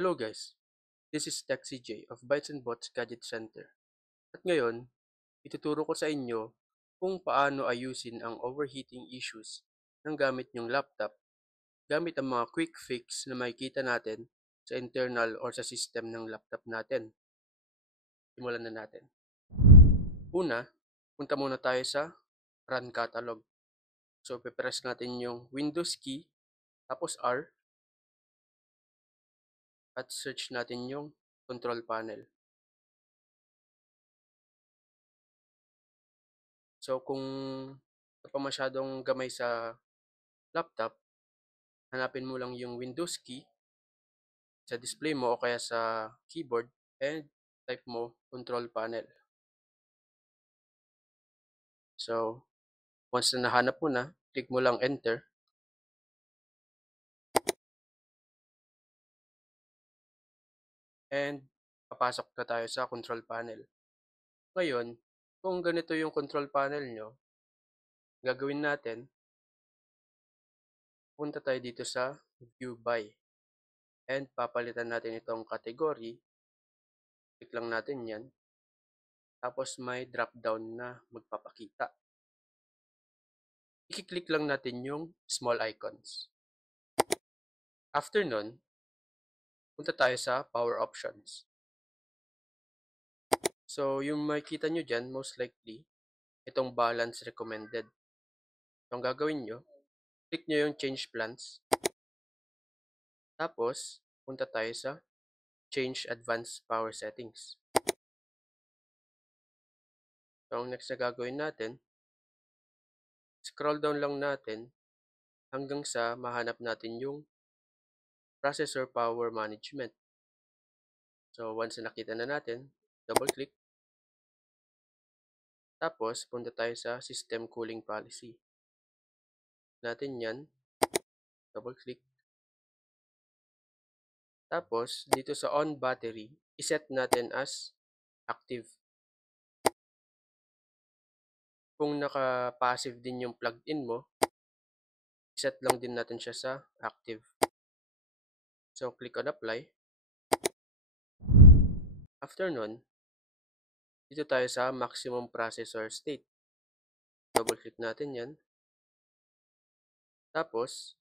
Hello guys, this is Tech CJ of Bytes and Bots Gadget Center. At ngayon, ituturo ko sa inyo kung paano ayusin ang overheating issues ng gamit nyong laptop gamit ang mga quick fix na makikita natin sa internal or sa system ng laptop natin. Simulan na natin. Una, punta muna tayo sa Run Catalog. So, pipress natin yung Windows key, tapos R, at search natin yung control panel. So, kung pa masyadong gamay sa laptop, hanapin mo lang yung Windows key sa display mo o kaya sa keyboard and type mo control panel. So, once na nahanap mo na, click mo lang enter. And papasok na tayo sa control panel. Ngayon, kung ganito yung control panel nyo, gagawin natin, punta tayo dito sa view by. And papalitan natin itong category. Click lang natin yan. Tapos may drop down na magpapakita. I-click lang natin yung small icons. After nun, punta tayo sa power options. So, yung makikita nyo dyan, most likely, itong balance recommended. So, ang gagawin nyo, click nyo yung change plans. Tapos, punta tayo sa change advanced power settings. So, ang next na gagawin natin, scroll down lang natin hanggang sa mahanap natin yung processor power management. So, once na nakita na natin, double click. Tapos, punta tayo sa system cooling policy. Natin yan, double click. Tapos, dito sa on battery, iset natin as active. Kung naka-passive din yung plugged in mo, iset lang din natin siya sa active. So, click on apply. After nun, dito tayo sa maximum processor state. Double click natin yan. Tapos,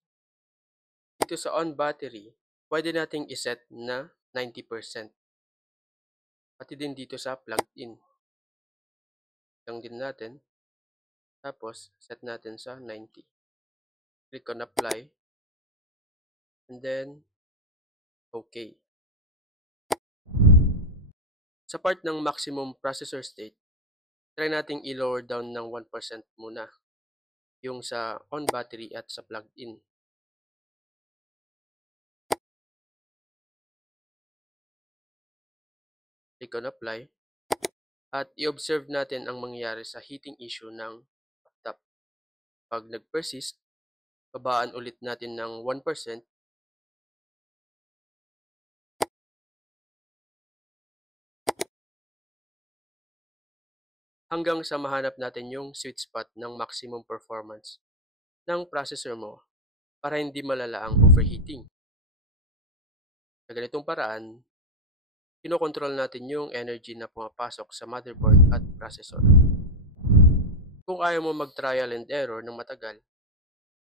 dito sa on battery, pwede nating iset na 90%. Pati din dito sa plugged in. Lang din natin. Tapos, set natin sa 90. Click on apply. And then, okay. Sa part ng maximum processor state, try nating i-lower down ng 1% muna. Yung sa on battery at sa plugged in. Click on apply. At i-observe natin ang mangyayari sa heating issue ng laptop. Pag nag-persist, babaan ulit natin ng 1%. Hanggang sa mahanap natin yung sweet spot ng maximum performance ng processor mo para hindi malala ang overheating. Sa ganitong paraan, kinokontrol natin yung energy na pumapasok sa motherboard at processor. Kung ayaw mo mag-trial and error ng matagal,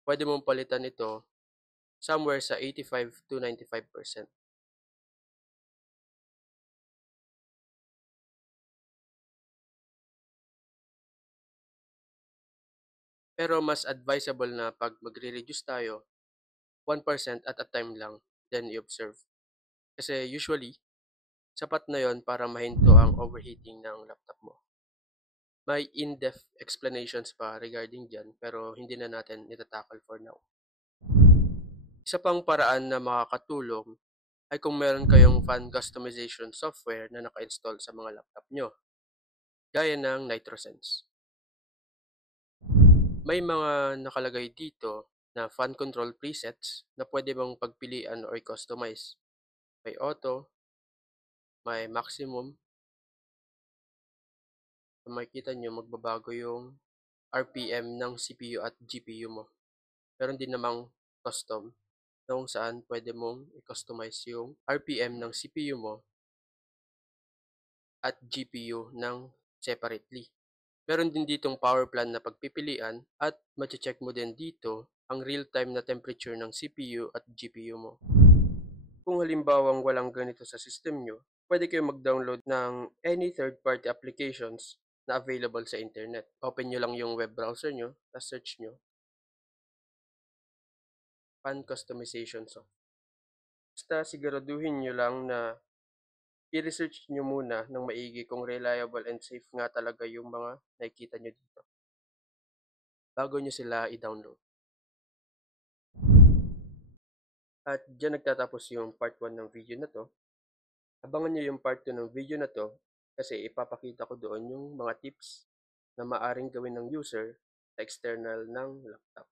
pwede mong palitan ito somewhere sa 85 to 95%. Pero mas advisable na pag magre-reduce tayo, 1% at a time lang, then i-observe. Kasi usually, sapat na yon para mahinto ang overheating ng laptop mo. May in-depth explanations pa regarding dyan, pero hindi na natin itatakal for now. Isa pang paraan na makakatulong ay kung meron kayong fan customization software na naka-install sa mga laptop nyo, gaya ng NitroSense. May mga nakalagay dito na fan control presets na pwede mong pagpilian o i-customize. May auto, may maximum. Kung makikita nyo, magbabago yung RPM ng CPU at GPU mo. Meron din namang custom na kung saan pwede mong i-customize yung RPM ng CPU mo at GPU ng separately. Meron din ditong power plan na pagpipilian at mache-check mo din dito ang real-time na temperature ng CPU at GPU mo. Kung halimbawang walang ganito sa system nyo, pwede kayo mag-download ng any third-party applications na available sa internet. Open nyo lang yung web browser nyo, tapos search nyo, fan customization software. Basta siguraduhin nyo lang na i-research nyo muna ng maigi kung reliable and safe nga talaga yung mga nakikita nyo dito bago nyo sila i-download. At dyan nagtatapos yung part 1 ng video na to. Abangan nyo yung part 2 ng video na to kasi ipapakita ko doon yung mga tips na maaring gawin ng user sa external ng laptop.